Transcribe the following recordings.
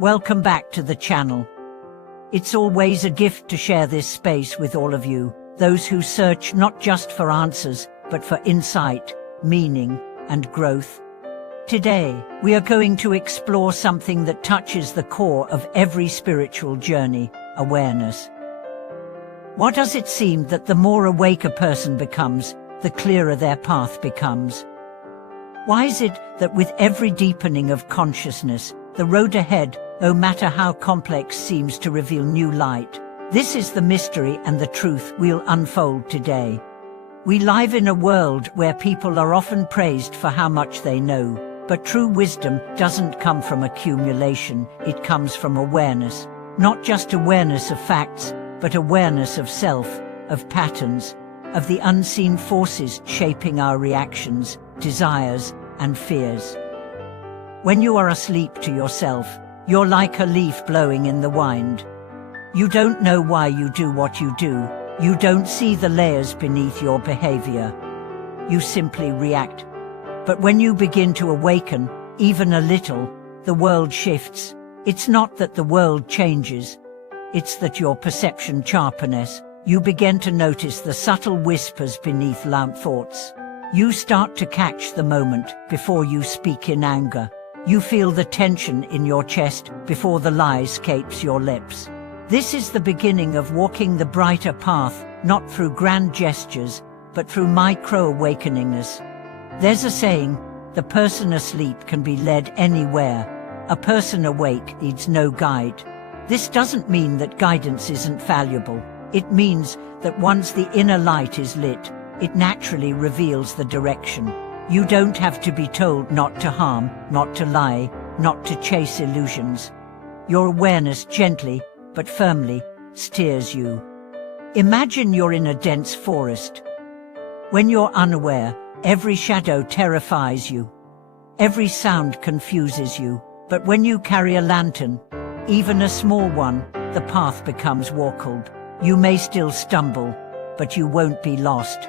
Welcome back to the channel. It's always a gift to share this space with all of you, those who search not just for answers, but for insight, meaning, and growth. Today, we are going to explore something that touches the core of every spiritual journey: awareness. What does it seem that the more awake a person becomes, the clearer their path becomes? Why is it that with every deepening of consciousness, the road ahead, no matter how complex, seems to reveal new light? This is the mystery and the truth we'll unfold today. We live in a world where people are often praised for how much they know, but true wisdom doesn't come from accumulation, it comes from awareness. Not just awareness of facts, but awareness of self, of patterns, of the unseen forces shaping our reactions, desires, and fears. When you are asleep to yourself, you're like a leaf blowing in the wind. You don't know why you do what you do. You don't see the layers beneath your behavior. You simply react. But when you begin to awaken, even a little, the world shifts. It's not that the world changes. It's that your perception sharpens. You begin to notice the subtle whispers beneath loud thoughts. You start to catch the moment before you speak in anger. You feel the tension in your chest before the lie escapes your lips. This is the beginning of walking the brighter path, not through grand gestures, but through micro-awakeningness. There's a saying, the person asleep can be led anywhere. A person awake needs no guide. This doesn't mean that guidance isn't valuable. It means that once the inner light is lit, it naturally reveals the direction. You don't have to be told not to harm, not to lie, not to chase illusions. Your awareness gently, but firmly, steers you. Imagine you're in a dense forest. When you're unaware, every shadow terrifies you. Every sound confuses you. But when you carry a lantern, even a small one, the path becomes walkable. You may still stumble, but you won't be lost.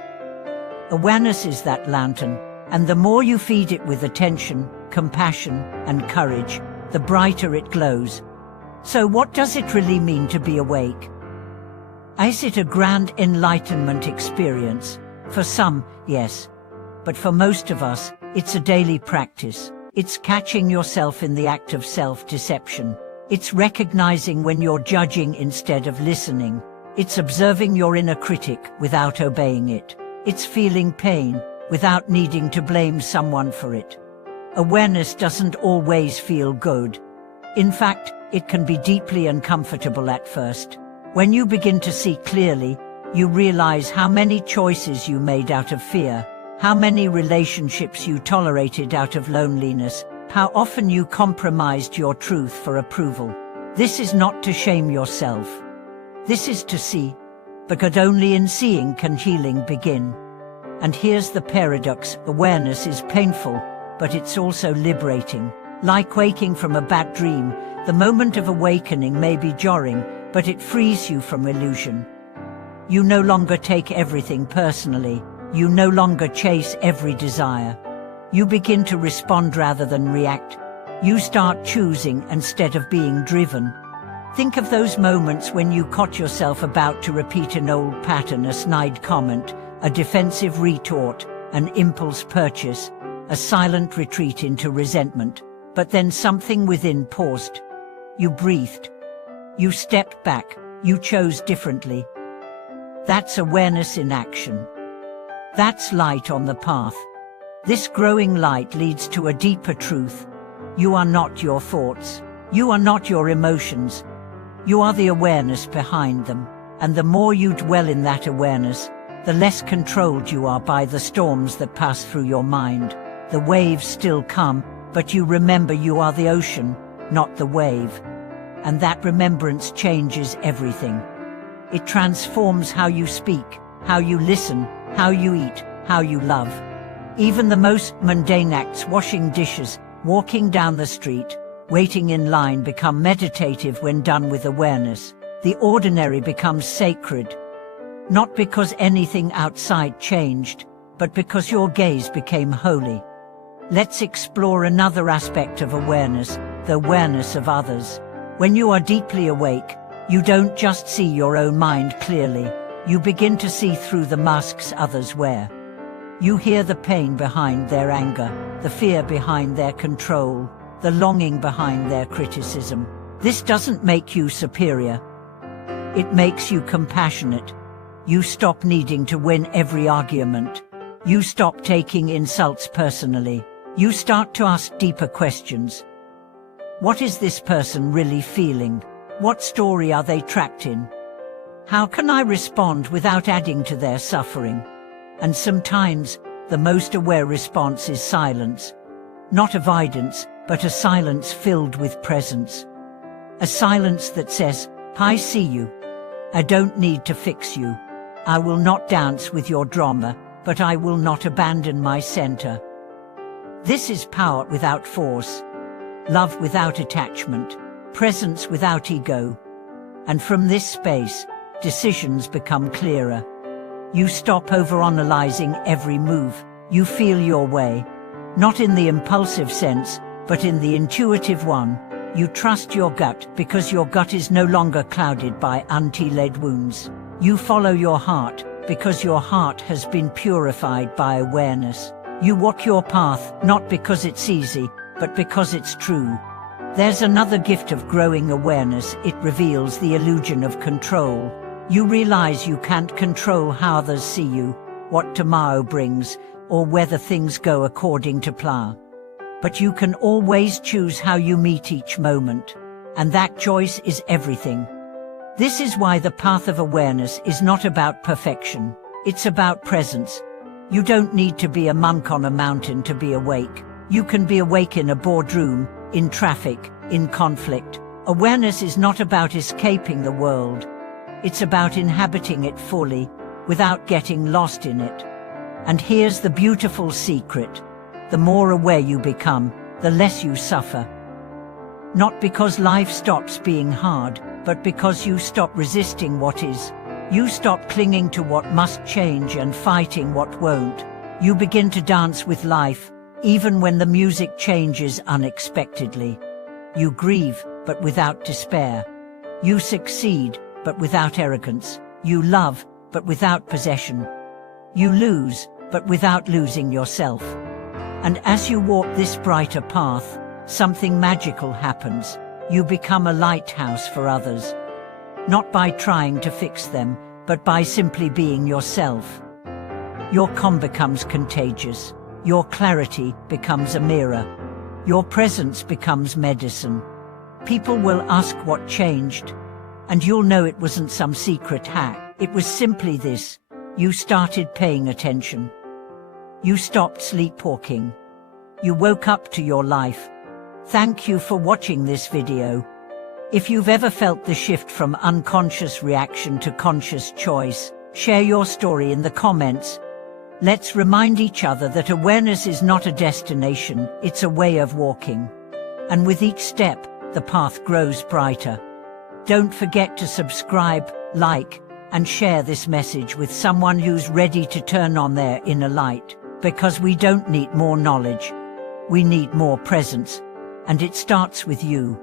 Awareness is that lantern, and the more you feed it with attention, compassion, and courage, the brighter it glows. So what does it really mean to be awake? Is it a grand enlightenment experience? For some, yes. But for most of us, it's a daily practice. It's catching yourself in the act of self-deception. It's recognizing when you're judging instead of listening. It's observing your inner critic without obeying it. It's feeling pain without needing to blame someone for it. Awareness doesn't always feel good. In fact, it can be deeply uncomfortable at first. When you begin to see clearly, you realize how many choices you made out of fear, how many relationships you tolerated out of loneliness, how often you compromised your truth for approval. This is not to shame yourself. This is to see, because only in seeing can healing begin. And here's the paradox: awareness is painful, but it's also liberating. Like waking from a bad dream, the moment of awakening may be jarring, but it frees you from illusion. You no longer take everything personally. You no longer chase every desire. You begin to respond rather than react. You start choosing instead of being driven. Think of those moments when you caught yourself about to repeat an old pattern: a snide comment, a defensive retort, an impulse purchase, a silent retreat into resentment. But then something within paused. You breathed. You stepped back. You chose differently. That's awareness in action. That's light on the path. This growing light leads to a deeper truth. You are not your thoughts. You are not your emotions. You are the awareness behind them. And the more you dwell in that awareness, the less controlled you are by the storms that pass through your mind. The waves still come, but you remember you are the ocean, not the wave. And that remembrance changes everything. It transforms how you speak, how you listen, how you eat, how you love. Even the most mundane acts: washing dishes, walking down the street, waiting in line, become meditative when done with awareness. The ordinary becomes sacred. Not because anything outside changed, but because your gaze became holy. Let's explore another aspect of awareness: the awareness of others. When you are deeply awake, you don't just see your own mind clearly, you begin to see through the masks others wear. You hear the pain behind their anger, the fear behind their control, the longing behind their criticism. This doesn't make you superior. It makes you compassionate. You stop needing to win every argument. You stop taking insults personally. You start to ask deeper questions. What is this person really feeling? What story are they trapped in? How can I respond without adding to their suffering? And sometimes, the most aware response is silence. Not avoidance, but a silence filled with presence. A silence that says, I see you. I don't need to fix you. I will not dance with your drama, but I will not abandon my center. This is power without force, love without attachment, presence without ego. And from this space, decisions become clearer. You stop overanalyzing every move. You feel your way, not in the impulsive sense, but in the intuitive one. You trust your gut because your gut is no longer clouded by anti-lead wounds. You follow your heart because your heart has been purified by awareness. You walk your path not because it's easy, but because it's true. There's another gift of growing awareness. It reveals the illusion of control. You realize you can't control how others see you, what tomorrow brings, or whether things go according to plan. But you can always choose how you meet each moment, and that choice is everything. This is why the path of awareness is not about perfection, it's about presence. You don't need to be a monk on a mountain to be awake. You can be awake in a boardroom, in traffic, in conflict. Awareness is not about escaping the world. It's about inhabiting it fully, without getting lost in it. And here's the beautiful secret. The more aware you become, the less you suffer. Not because life stops being hard, but because you stop resisting what is. You stop clinging to what must change and fighting what won't. You begin to dance with life, even when the music changes unexpectedly. You grieve, but without despair. You succeed, but without arrogance. You love, but without possession. You lose, but without losing yourself. And as you walk this brighter path, something magical happens. You become a lighthouse for others. Not by trying to fix them, but by simply being yourself. Your calm becomes contagious. Your clarity becomes a mirror. Your presence becomes medicine. People will ask what changed, and you'll know it wasn't some secret hack. It was simply this. You started paying attention. You stopped sleepwalking. You woke up to your life. Thank you for watching this video. If you've ever felt the shift from unconscious reaction to conscious choice, share your story in the comments. Let's remind each other that awareness is not a destination, it's a way of walking. And with each step, the path grows brighter. Don't forget to subscribe, like, and share this message with someone who's ready to turn on their inner light. Because we don't need more knowledge. We need more presence. And it starts with you.